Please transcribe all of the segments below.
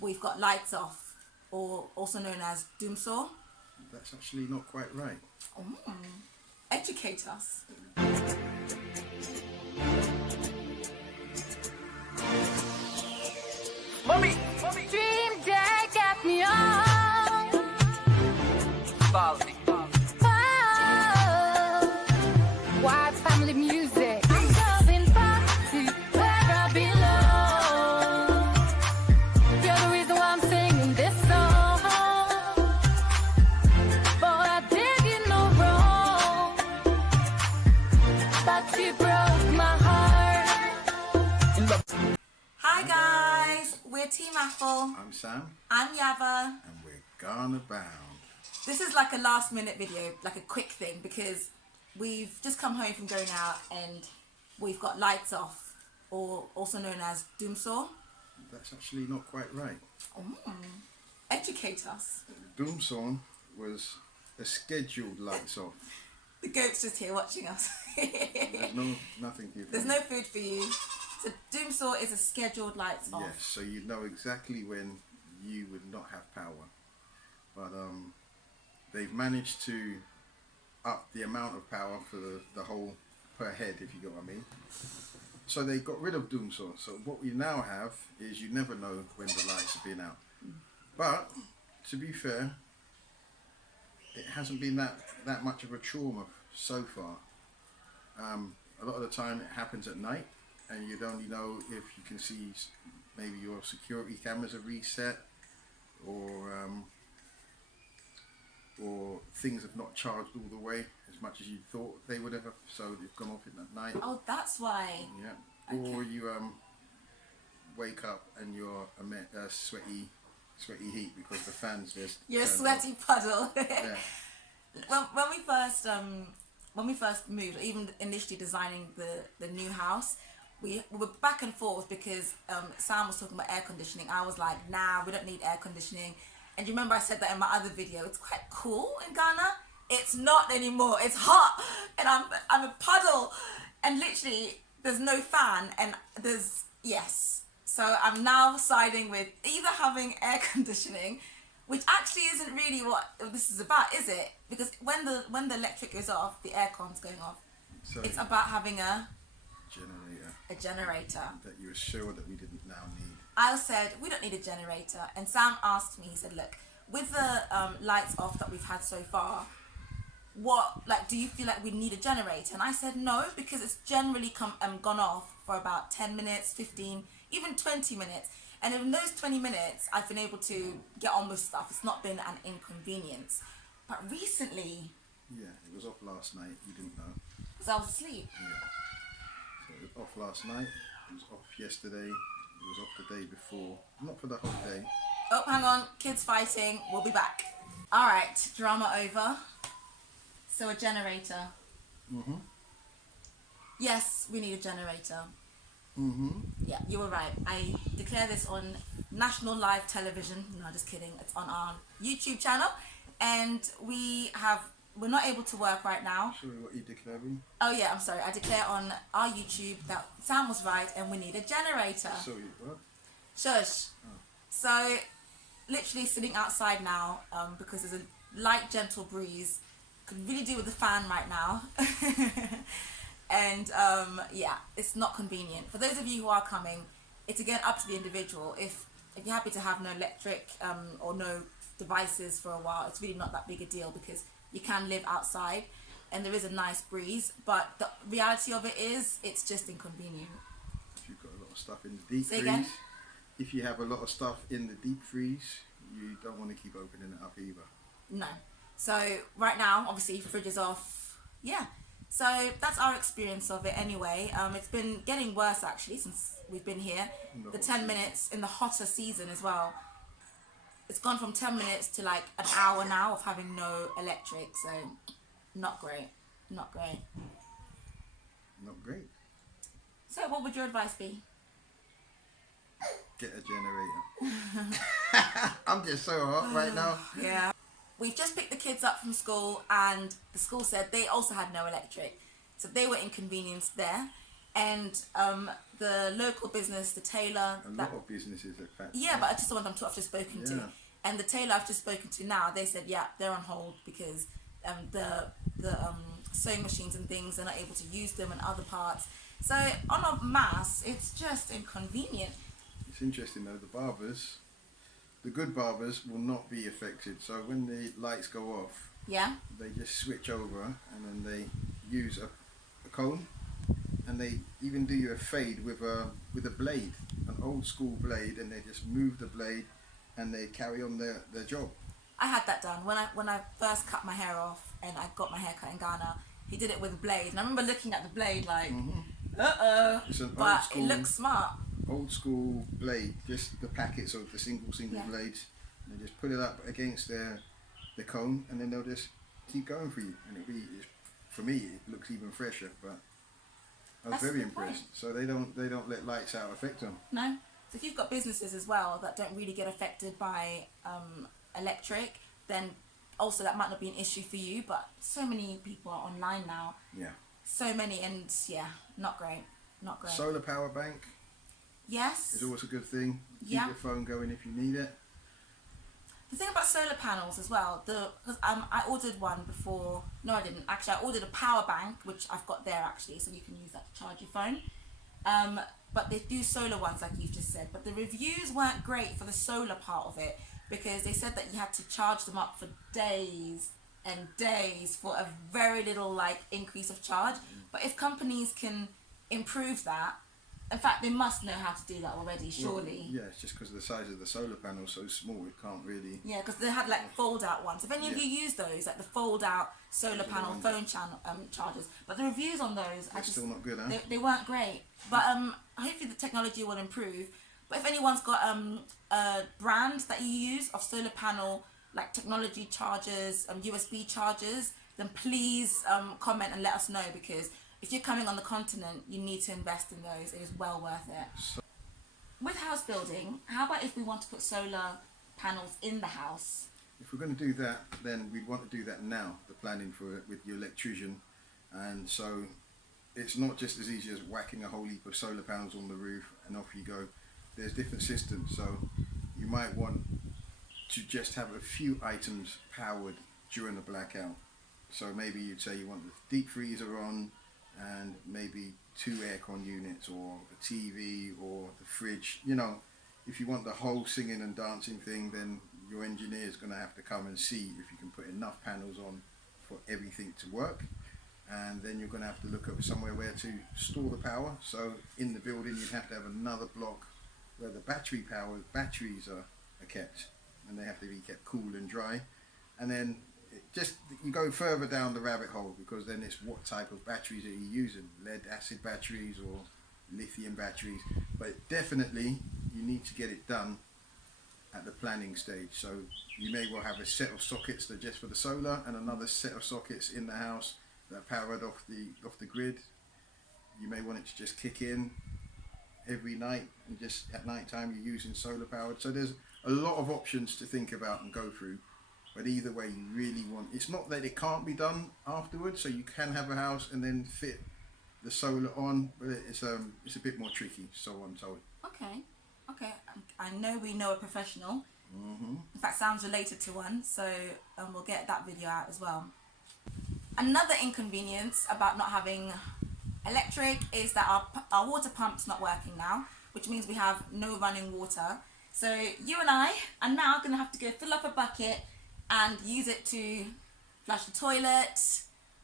we've got lights off, or also known as Doomsaur. That's actually not quite right. Educate us. Mommy! Dream day got me on. Starzy. White family music. I'm coming back to where I belong. You're the reason why I'm singing this song. But I did you no wrong. But you broke my heart. Hi guys, we're Team Apple. I'm Sam, I'm Yava. and we're gonna bound. This is like a last minute video, like a quick thing, because we've just come home from going out and we've got lights off, or also known as Doomsaur. That's actually not quite right. Educate us. Doomsaur was a scheduled lights off. The goat's just here watching us. There's nothing here. There's no food for you. So Doomsaur is a scheduled lights off. Yes, so you know exactly when you would not have power. But they've managed to up the amount of power for the whole per head, if you get what I mean. So they got rid of Doomsaur. So what we now have is you never know when the lights have been out. But to be fair, it hasn't been that much of a trauma so far. A lot of the time it happens at night, and you'd only know if you can see maybe your security cameras are reset, or things have not charged all the way as much as you thought they would have, so they've gone off in at night. Oh, that's why. Yeah. Okay. Or you wake up and you're sweaty heat because the fans just You're a turned sweaty off. puddle. Yeah. When we first moved, even initially designing the new house, we were back and forth because Sam was talking about air conditioning. I was like, nah, we don't need air conditioning. And you remember I said that in my other video, it's quite cool in Ghana. It's not anymore. It's hot and I'm a puddle, and literally there's no fan, and yes. So I'm now siding with either having air conditioning, which actually isn't really what this is about, is it? Because when the electric goes off, the aircon's going off. So It's about having a generator generator. that you were sure that we didn't now need. I said, we don't need a generator. And Sam asked me, he said, look, with the lights off that we've had so far, do you feel like we need a generator? And I said, no, because it's generally gone off for about 10 minutes, 15, even 20 minutes. And in those 20 minutes, I've been able to get on with stuff. It's not been an inconvenience. But recently... Yeah, it was off last night, you didn't know. Because I was asleep. Yeah. So it was off last night, it was off yesterday, it was off the day before. Not for the whole day. Oh, hang on. Kids fighting. We'll be back. All right. Drama over. So a generator. Mm-hmm. Yes, we need a generator. Mm-hmm. Yeah, you were right. I declare this on national live television. No, just kidding. It's on our YouTube channel. And we're not able to work right now. Sorry, what are you declaring? Oh yeah, I'm sorry. I declare on our YouTube that Sam was right and we need a generator. Sorry, what? Shush. Oh. So, literally sitting outside now because there's a light, gentle breeze. Could really do with the fan right now. And yeah, it's not convenient. For those of you who are coming, it's again up to the individual. If you're happy to have no electric or no devices for a while, it's really not that big a deal because you can live outside and there is a nice breeze. But the reality of it is, it's just inconvenient. If you've got a lot of stuff in the deep Say freeze. again? If you have a lot of stuff in the deep freeze, you don't want to keep opening it up either. No. So right now, obviously, fridge is off. Yeah. So that's our experience of it anyway. It's been getting worse actually since we've been here. The 10 minutes in the hotter season as well. It's gone from 10 minutes to like an hour now of having no electric. So not great. Not great. Not great. So what would your advice be? Get a generator. I'm just so hot right now. Yeah. We've just picked the kids up from school and the school said they also had no electric. So they were inconvenienced there. and the local business, the tailor. A lot of businesses, in fact. Yeah, but it's just the ones I've just spoken to, Yeah. and the tailor I've just spoken to now, they said yeah, they're on hold because the sewing machines and things, they're not able to use them and other parts. So on a mass, it's just inconvenient. It's interesting though, the good barbers will not be affected. So when the lights go off, Yeah. they just switch over and then they use a comb, and they even do you a fade with a blade, an old school blade, and they just move the blade and they carry on their job. I had that done when I first cut my hair off and I got my hair cut in Ghana. He did it with a blade, and I remember looking at the blade like, It's an but old school, it looks smart. old school blade, just the packets of the single Yeah. blades. And they just put it up against the comb, and then they'll just keep going for you, and for me it looks even fresher. But I was That's a very good impressed. point. So they don't let lights out affect them. No. So if you've got businesses as well that don't really get affected by electric, then also that might not be an issue for you. But so many people are online now. Yeah. So many, and yeah, not great. Not great. Solar power bank Yes. is always a good thing. Keep Yeah. your phone going if you need it. The thing about solar panels as well, because I ordered one before. No, I didn't. Actually, I ordered a power bank, which I've got there actually, so you can use that to charge your phone. But they do solar ones, like you've just said. But the reviews weren't great for the solar part of it, because they said that you had to charge them up for days and days for a very little like increase of charge. But if companies can improve that, in fact, they must know how to do that already, surely. Well, yeah, it's just because the size of the solar panel is so small, it can't really. Yeah, because they had like fold out ones. If any of you use those, like the fold out solar panel phone chargers, but the reviews on those, They're still not good, huh? they weren't great. But hopefully the technology will improve. But if anyone's got a brand that you use of solar panel like technology chargers, USB chargers, then please comment and let us know, because if you're coming on the continent, you need to invest in those. It is well worth it. With house building, how about if we want to put solar panels in the house? If we're going to do that, then we'd want to do that now, the planning for it with your electrician. And so it's not just as easy as whacking a whole heap of solar panels on the roof and off you go. There's different systems, so you might want to just have a few items powered during the blackout. So maybe you'd say you want the deep freezer on, and maybe 2 aircon units, or a TV, or the fridge. You know, if you want the whole singing and dancing thing, then your engineer is going to have to come and see if you can put enough panels on for everything to work. And then you're going to have to look at somewhere where to store the power. So in the building, you'd have to have another block where the batteries are kept, and they have to be kept cool and dry. And then you go further down the rabbit hole, because then it's what type of batteries are you using, lead acid batteries or lithium batteries. But definitely you need to get it done at the planning stage. So you may well have a set of sockets that are just for the solar, and another set of sockets in the house that are powered off the grid. You may want it to just kick in every night, and just at night time you're using solar powered. So there's a lot of options to think about and go through. But either way, you really want, it's not that it can't be done afterwards, so you can have a house and then fit the solar on, but it's a bit more tricky, so I'm told. Okay. I know we know a professional. In fact, Sam's related to one, so we'll get that video out as well. Another inconvenience about not having electric is that our water pump's not working now, which means we have no running water. So you and I are now going to have to go fill up a bucket and use it to flush the toilet,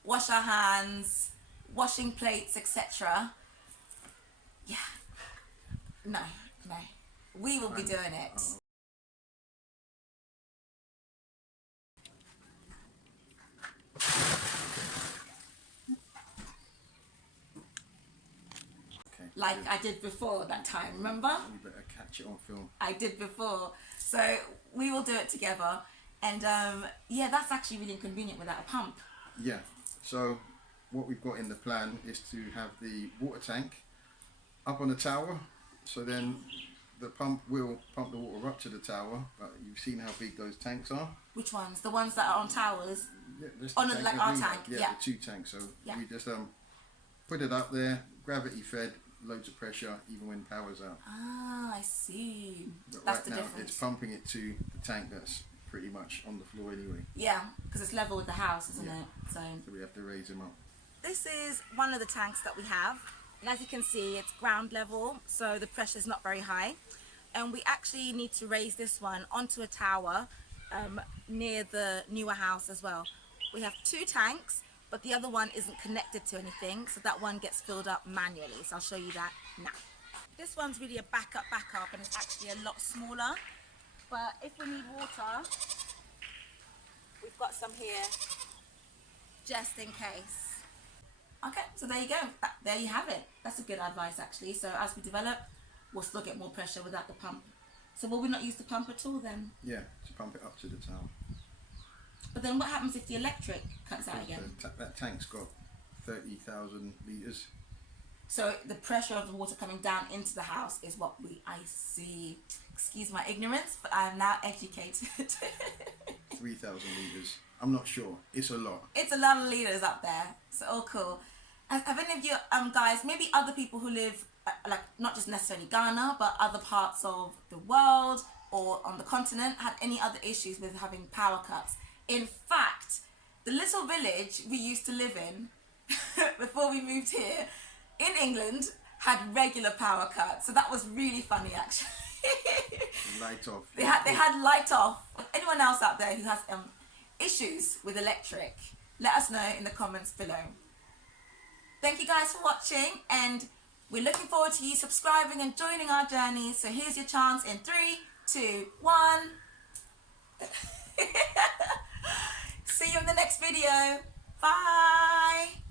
wash our hands, washing plates, etc. Yeah. No. We will be doing it. Okay. Like good. I did before that time, remember? You better catch it on film. I did before. So we will do it together. And yeah, that's actually really inconvenient without a pump. Yeah. So what we've got in the plan is to have the water tank up on the tower. So then the pump will pump the water up to the tower. But you've seen how big those tanks are. Which ones? The ones that are on towers? Yeah, just the On tank like that our we have. tank, Yeah, yeah. the 2 tanks. So Yeah. we just put it up there, gravity fed, loads of pressure, even when power's out. Ah, I see. But That's right the now, difference. it's pumping it to the tank that's pretty much on the floor anyway. Yeah, because it's level with the house, isn't Yeah. it? So we have to raise him up. this is one of the tanks that we have, and as you can see, it's ground level, so the pressure is not very high. And we actually need to raise this one onto a tower near the newer house as well. We have 2 tanks, but the other one isn't connected to anything, so that one gets filled up manually. So I'll show you that now. This one's really a backup, and it's actually a lot smaller. But if we need water, we've got some here just in case. Okay, so there you go. There you have it. That's a good advice actually. So as we develop, we'll still get more pressure without the pump. So will we not use the pump at all then? Yeah, to pump it up to the tower. But then what happens if the electric cuts out again? That tank's got 30,000 litres. So the pressure of the water coming down into the house is what I see. Excuse my ignorance, but I am now educated. 3,000 litres. I'm not sure. It's a lot. It's a lot of leaders up there. So all cool. Have any of you guys, maybe other people who live like not just necessarily Ghana, but other parts of the world or on the continent, had any other issues with having power cuts? In fact, the little village we used to live in before we moved here in England had regular power cuts. So that was really funny actually. Light off. They had light off. Anyone else out there who has issues with electric, let us know in the comments below. Thank you guys for watching, and we're looking forward to you subscribing and joining our journey. So here's your chance in 3, 2, 1. See you in the next video. Bye.